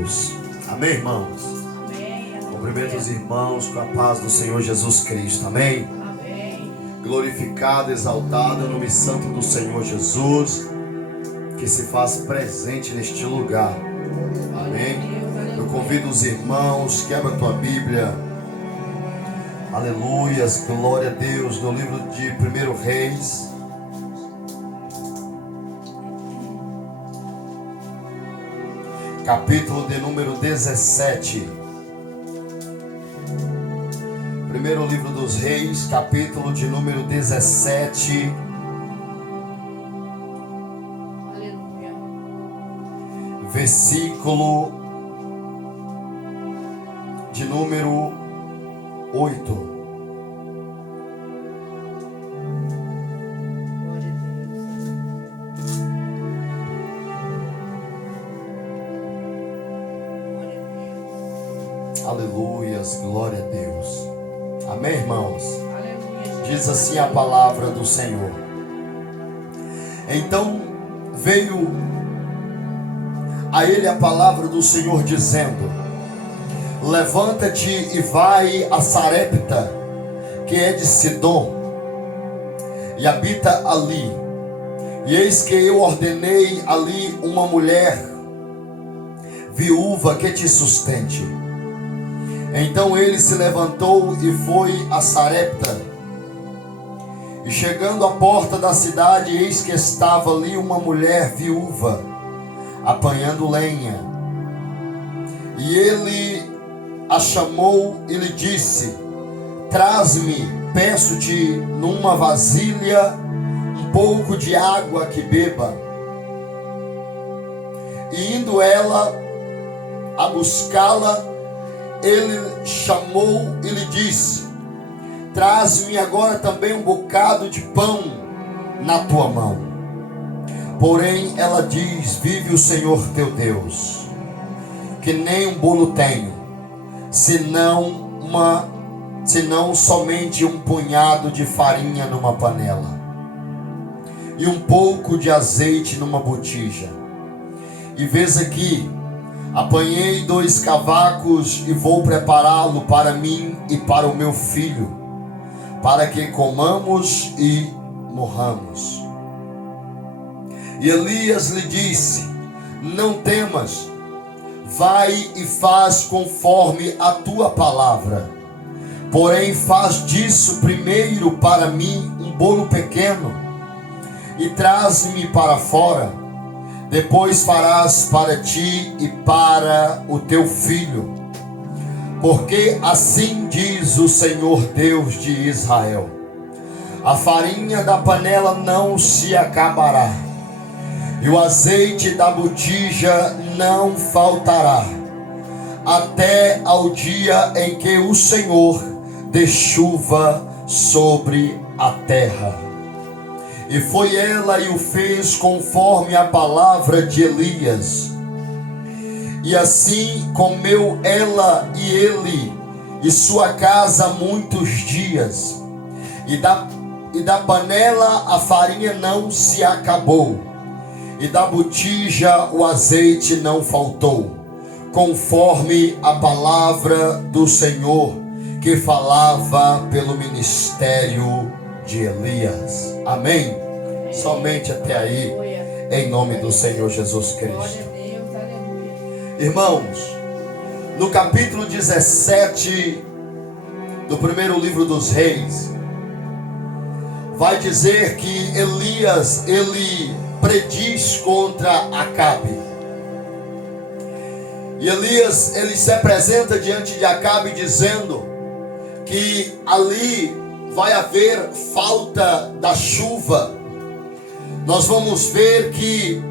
Deus. Amém, irmãos? Amém. Cumprimento os irmãos com a paz do Senhor Jesus Cristo. Amém? Amém. Glorificado, exaltado é o nome santo do Senhor Jesus, que se faz presente neste lugar. Amém? Eu convido os irmãos, quebra a tua Bíblia. Aleluias, glória a Deus, no livro de 1 Reis. Capítulo de número 17. Primeiro livro dos Reis, capítulo de número 17. Aleluia. Versículo de número 8. Glória a Deus. Aleluias, glória a Deus. Amém, irmãos? Aleluia. Diz assim a palavra do Senhor. Então veio a ele a palavra do Senhor dizendo: levanta-te e vai a Sarepta, que é de Sidom, e habita ali. E eis que eu ordenei ali uma mulher viúva que te sustente. Então ele se levantou e foi a Sarepta. E chegando à porta da cidade, eis que estava ali uma mulher viúva, apanhando lenha. E ele a chamou e lhe disse: traz-me, peço-te, numa vasilha, um pouco de água que beba. E indo ela a buscá-la, ele chamou e lhe disse: traz-me agora também um bocado de pão na tua mão. Porém ela diz: vive o Senhor teu Deus, que nem um bolo tenho, senão somente um punhado de farinha numa panela, e um pouco de azeite numa botija. E vês aqui, apanhei 2 cavacos e vou prepará-lo para mim e para o meu filho, para que comamos e morramos. E Elias lhe disse: não temas, vai e faz conforme a tua palavra. Porém faz disso primeiro para mim um bolo pequeno, e traz-me para fora. Depois farás para ti e para o teu filho. Porque assim diz o Senhor Deus de Israel: a farinha da panela não se acabará, e o azeite da botija não faltará, até ao dia em que o Senhor dê chuva sobre a terra. E foi ela e o fez conforme a palavra de Elias. E assim comeu ela e ele e sua casa muitos dias. E da panela a farinha não se acabou, e da botija o azeite não faltou, conforme a palavra do Senhor que falava pelo ministério de Elias. Amém? Somente até aí, em nome do Senhor Jesus Cristo. Glória a Deus. Aleluia. Irmãos, no capítulo 17 do primeiro livro dos Reis, vai dizer que Elias, ele prediz contra Acabe. E Elias, ele se apresenta diante de Acabe dizendo que ali vai haver falta da chuva. Nós vamos ver que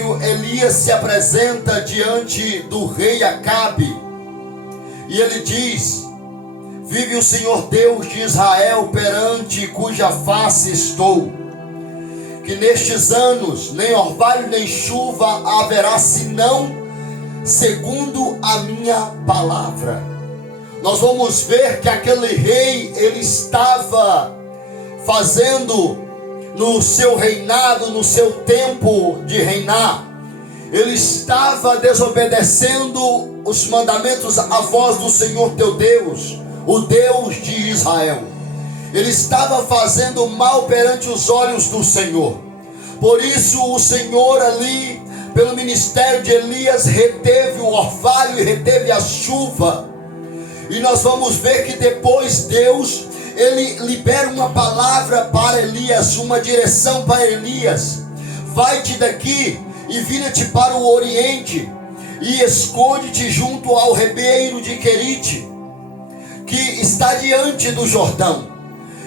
o Elias se apresenta diante do rei Acabe, e ele diz: vive o Senhor Deus de Israel, perante cuja face estou, que nestes anos nem orvalho nem chuva haverá, senão segundo a minha palavra. Nós vamos ver que aquele rei, ele estava fazendo no seu reinado, no seu tempo de reinar, ele estava desobedecendo os mandamentos, a voz do Senhor teu Deus, o Deus de Israel. Ele estava fazendo mal perante os olhos do Senhor. Por isso o Senhor ali, pelo ministério de Elias, reteve o orvalho e reteve a chuva. E nós vamos ver que depois Deus, ele libera uma palavra para Elias, uma direção para Elias: vai-te daqui e vira-te para o oriente e esconde-te junto ao ribeiro de Querite, que está diante do Jordão,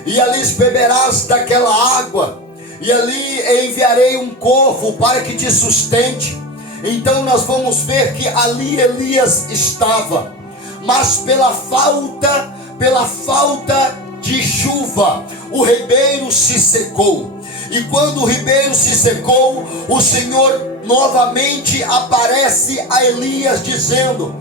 e ali beberás daquela água, e ali enviarei um corvo para que te sustente. Então nós vamos ver que ali Elias estava, mas pela falta de chuva, o ribeiro se secou. E quando o ribeiro se secou, o Senhor novamente aparece a Elias dizendo: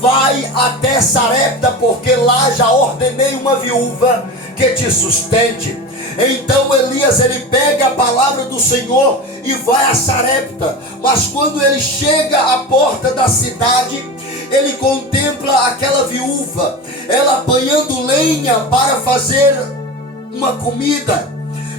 vai até Sarepta, porque lá já ordenei uma viúva que te sustente. Então Elias, ele pega a palavra do Senhor e vai a Sarepta. Mas quando ele chega à porta da cidade, ele contempla aquela viúva, ela apanhando lenha para fazer uma comida.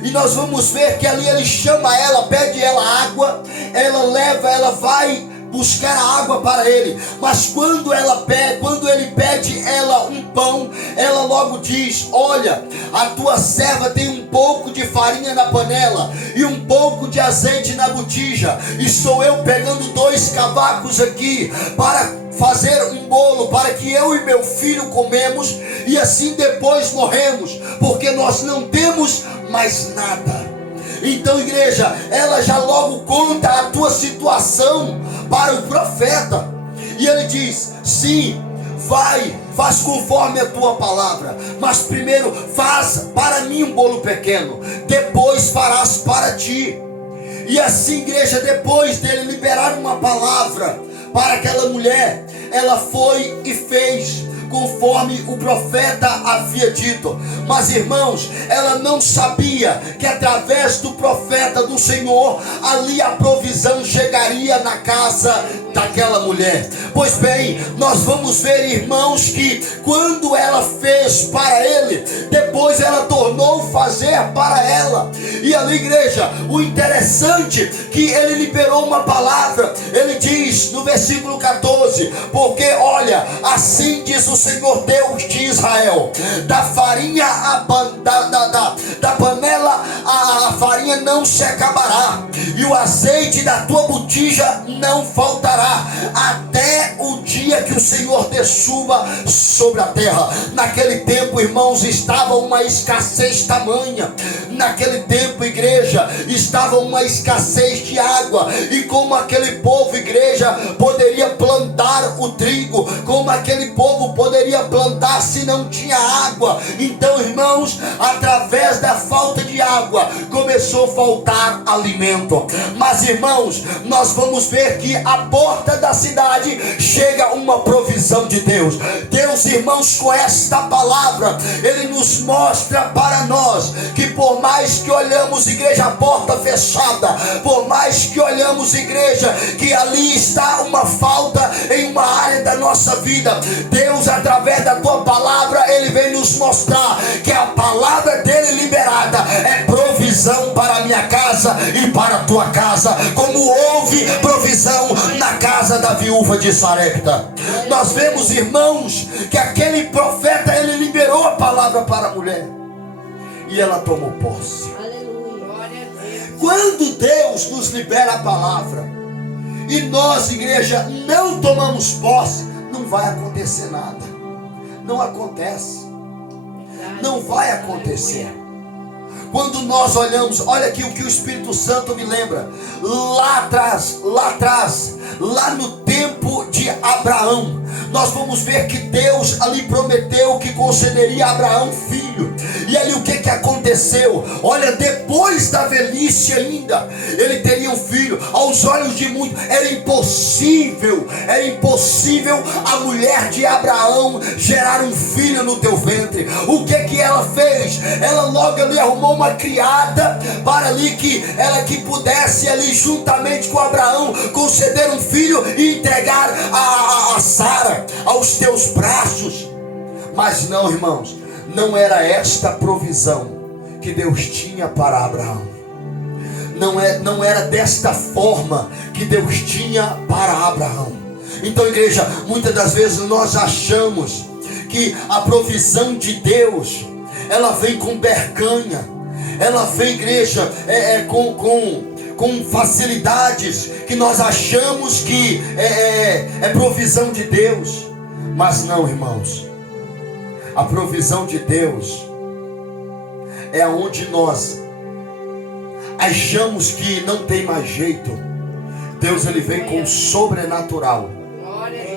E nós vamos ver que ali ele chama ela, pede ela água, ela vai buscar a água para ele. Mas quando ele pede ela um pão, ela logo diz: olha, a tua serva tem um pouco de farinha na panela e um pouco de azeite na botija. Estou eu pegando 2 cavacos aqui para fazer um bolo, para que eu e meu filho comemos e assim depois morremos, porque nós não temos mais nada. Então, igreja, ela já logo conta a tua situação para o profeta, e ele diz: sim, vai, faz conforme a tua palavra, mas primeiro faz para mim um bolo pequeno, depois farás para ti. E assim, igreja, depois dele liberar uma palavra para aquela mulher, ela foi e fez conforme o profeta havia dito. Mas, irmãos, ela não sabia que através do profeta do Senhor, ali a provisão chegaria na casa daquela mulher. Pois bem, nós vamos ver, irmãos, que quando ela fez para ele, depois ela tornou fazer para ela. E ali, igreja, o interessante que ele liberou uma palavra. Ele diz no versículo 14: porque olha, assim diz o Senhor Deus de Israel, da farinha da panela a farinha não se acabará, e o azeite da tua botija não faltará, até o dia que o Senhor dê chuva sobre a terra. Naquele tempo, irmãos, estava uma escassez tamanha. Naquele tempo, igreja, estava uma escassez de água. E como aquele povo, igreja, poderia plantar o trigo, como aquele povo poderia plantar se não tinha água? Então, irmãos, através da falta de água, começou a faltar alimento. Mas, irmãos, nós vamos ver que a porta da cidade chega uma provisão de Deus. Deus, irmãos, com esta palavra, ele nos mostra para nós que por mais que olhamos, igreja, a porta fechada, por mais que olhamos, igreja, que ali está uma falta em uma área da nossa vida, Deus, através da tua palavra, ele vem nos mostrar que a palavra dele liberada é provisão para a minha casa e para a tua casa, como houve provisão na casa da viúva de Sarepta. Nós vemos, irmãos, que aquele profeta, ele liberou a palavra para a mulher e ela tomou posse. Aleluia. Glória a Deus. Quando Deus nos libera a palavra e nós, igreja, não tomamos posse, não vai acontecer nada. Não acontece. Não vai acontecer. Quando nós olhamos, olha aqui o que o Espírito Santo me lembra. Lá atrás, lá no tempo de Abraão, nós vamos ver que Deus ali prometeu que concederia a Abraão filho. E ali o que aconteceu? Olha, depois da velhice ainda, ele teria um filho. Aos olhos de muitos, era impossível a mulher de Abraão gerar um filho no teu ventre. O que ela fez? fez? Ela logo ali arrumou uma criada para ali que ela que pudesse ali juntamente com Abraão conceder um filho e entregar a Sara aos teus braços. Mas não, irmãos, não era esta provisão que Deus tinha para Abraão. Não era desta forma que Deus tinha para Abraão. Então, igreja, muitas das vezes nós achamos que a provisão de Deus, ela vem com berganha, ela vem, igreja, com facilidades que nós achamos que é provisão de Deus. Mas não, irmãos, a provisão de Deus é onde nós achamos que não tem mais jeito. Deus, ele vem com o sobrenatural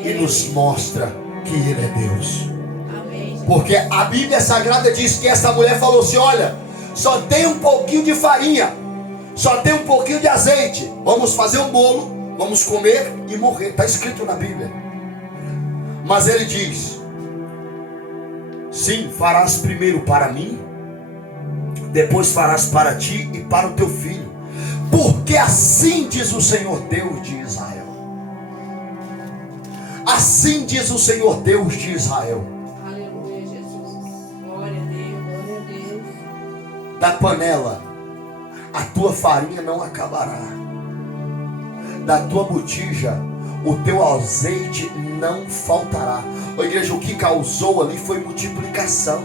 e nos mostra que ele é Deus. Porque a Bíblia Sagrada diz que essa mulher falou assim: olha, só tem um pouquinho de farinha, só tem um pouquinho de azeite, vamos fazer um bolo, vamos comer e morrer. Está escrito na Bíblia. Mas ele diz: sim, farás primeiro para mim, depois farás para ti e para o teu filho, porque assim diz o Senhor Deus de Israel. Assim diz o Senhor Deus de Israel. Aleluia, Jesus. Glória a Deus, glória a Deus. Da panela a tua farinha não acabará, da tua botija o teu azeite não faltará. Ô igreja, o que causou ali foi multiplicação,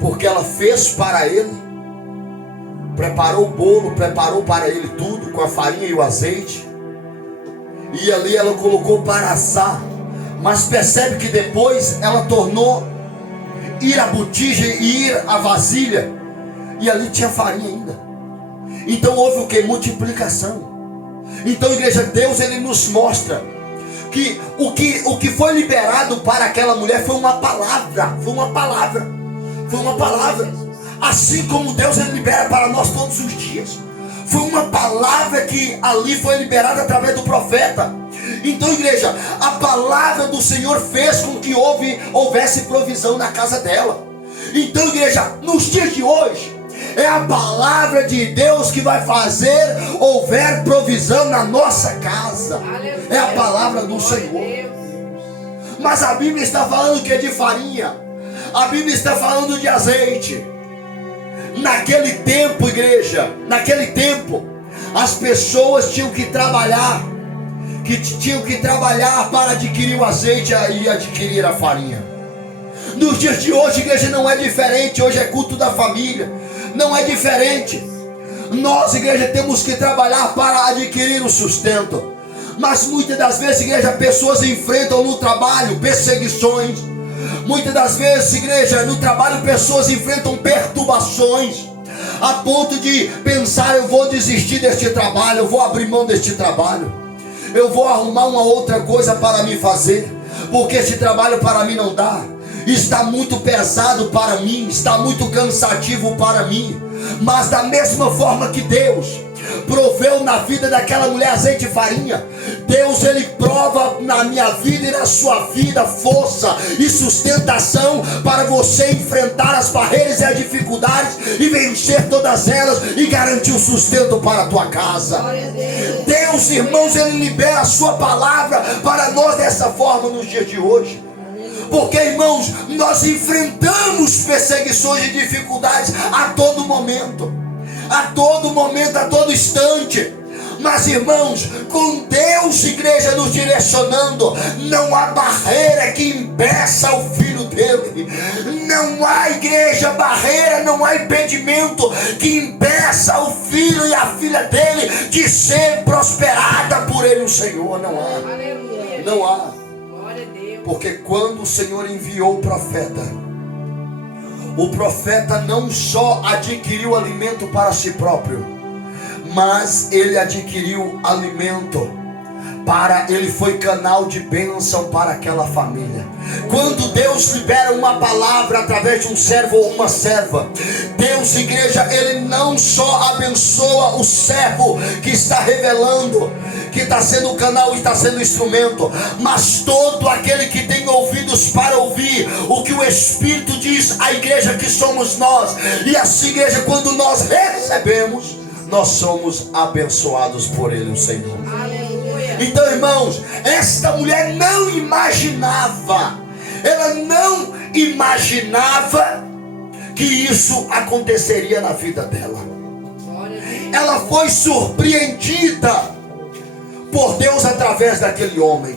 porque ela fez para ele, preparou o bolo, preparou para ele tudo com a farinha e o azeite, e ali ela colocou para assar. Mas percebe que depois ela tornou ir a botija e ir a vasilha, e ali tinha farinha ainda. Então houve o que? Multiplicação. Então, igreja, Deus, ele nos mostra que o que foi liberado para aquela mulher foi uma palavra. Foi uma palavra. Foi uma palavra. Assim como Deus, ele libera para nós todos os dias. Foi uma palavra que ali foi liberada através do profeta. Então, igreja, a palavra do Senhor fez com que houvesse provisão na casa dela. Então, igreja, nos dias de hoje, é a palavra de Deus que vai fazer houver provisão na nossa casa. É a palavra do Senhor. Mas a Bíblia está falando que é de farinha. A Bíblia está falando de azeite. Naquele tempo, igreja, naquele tempo, as pessoas tinham que trabalhar para adquirir o azeite e adquirir a farinha. Nos dias de hoje, igreja, não é diferente. Hoje é culto da família. Não é diferente. Nós, igreja, temos que trabalhar para adquirir o sustento. Mas muitas das vezes, igreja, pessoas enfrentam no trabalho perseguições. Muitas das vezes, igreja, no trabalho pessoas enfrentam perturbações, a ponto de pensar: eu vou desistir deste trabalho, eu vou abrir mão deste trabalho, eu vou arrumar uma outra coisa para me fazer, porque esse trabalho para mim não dá, está muito pesado para mim, está muito cansativo para mim. Mas da mesma forma que Deus proveu na vida daquela mulher azeite e farinha, Deus, ele prova na minha vida e na sua vida força e sustentação para você enfrentar as barreiras e as dificuldades e vencer todas elas e garantir o sustento para a tua casa. Deus, irmãos, ele libera a sua palavra para nós dessa forma nos dias de hoje. Porque, irmãos, nós enfrentamos perseguições e dificuldades a todo momento, a todo instante. Mas, irmãos, com Deus, igreja, nos direcionando, não há barreira que impeça o filho dele. Não há, igreja, barreira, não há impedimento que impeça o filho e a filha dele de ser prosperada por ele, o Senhor. Não há. Não há. Porque quando o Senhor enviou o profeta não só adquiriu alimento para si próprio, mas ele adquiriu alimento ele foi canal de bênção para aquela família. Quando Deus libera uma palavra através de um servo ou uma serva, Deus, igreja, ele não só abençoa o servo que está revelando, que está sendo o canal e está sendo o instrumento, mas todo aquele que tem ouvidos para ouvir o que o Espírito diz à igreja que somos nós. E assim, igreja, quando nós recebemos, nós somos abençoados por Ele, o Senhor. Aleluia. Então, irmãos, esta mulher não imaginava, ela não imaginava que isso aconteceria na vida dela. Glória a Deus. Ela foi surpreendida por Deus através daquele homem,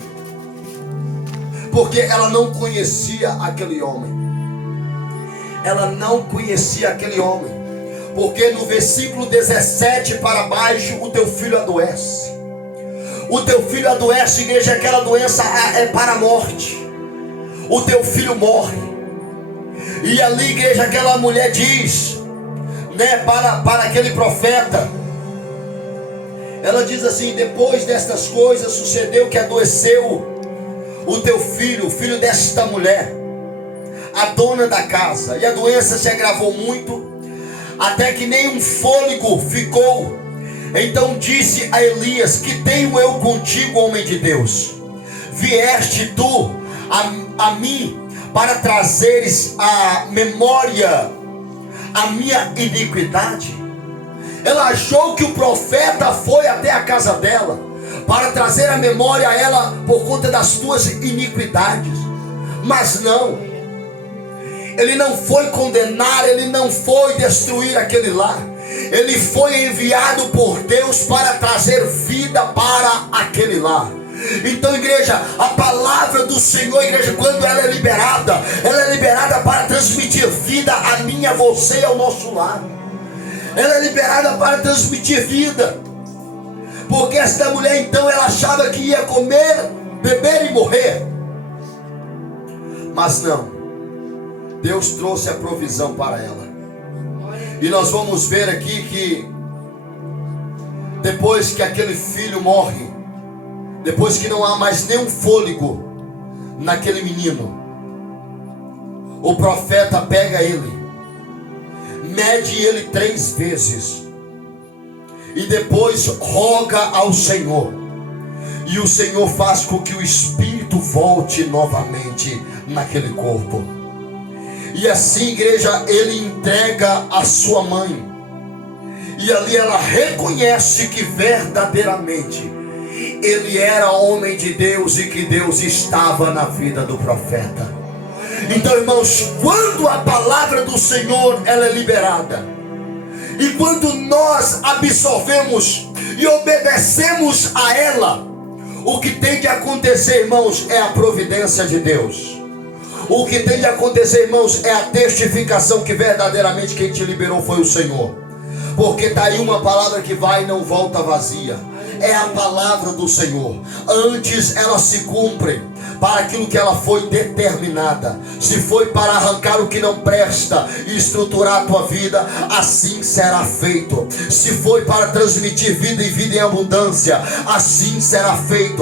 porque ela não conhecia aquele homem. Ela não conhecia aquele homem, porque no versículo 17 para baixo, o teu filho adoece. O teu filho adoece, igreja, aquela doença é para a morte. O teu filho morre. E ali, igreja, aquela mulher diz, né, para aquele profeta, ela diz assim: depois destas coisas sucedeu que adoeceu o teu filho, o filho desta mulher, a dona da casa, e a doença se agravou muito, até que nem um fôlego ficou. Então disse a Elias: que tenho eu contigo, homem de Deus? Vieste tu a mim para trazeres à memória a minha iniquidade? Ela achou que o profeta foi até a casa dela para trazer a memória a ela por conta das tuas iniquidades. Mas não, ele não foi condenar, ele não foi destruir aquele lar. Ele foi enviado por Deus para trazer vida para aquele lar. Então, igreja, a palavra do Senhor, igreja, quando ela é liberada para transmitir vida a mim, a você e ao nosso lar. Ela é liberada para transmitir vida. Porque esta mulher, então, ela achava que ia comer, beber e morrer. Mas não, Deus trouxe a provisão para ela. E nós vamos ver aqui que depois que aquele filho morre, depois que não há mais nenhum fôlego naquele menino, o profeta pega ele, mede ele 3 vezes e depois roga ao Senhor, e o Senhor faz com que o espírito volte novamente naquele corpo. E assim, igreja, ele entrega a sua mãe, e ali ela reconhece que verdadeiramente ele era homem de Deus e que Deus estava na vida do profeta. Então, irmãos, quando a palavra do Senhor ela é liberada, e quando nós absorvemos e obedecemos a ela, o que tem de acontecer, irmãos, é a providência de Deus. O que tem de acontecer, irmãos, é a testificação que verdadeiramente quem te liberou foi o Senhor. Porque está aí uma palavra que vai e não volta vazia. É a palavra do Senhor. Antes ela se cumpre para aquilo que ela foi determinada. Se foi para arrancar o que não presta e estruturar a tua vida, assim será feito. Se foi para transmitir vida e vida em abundância, assim será feito.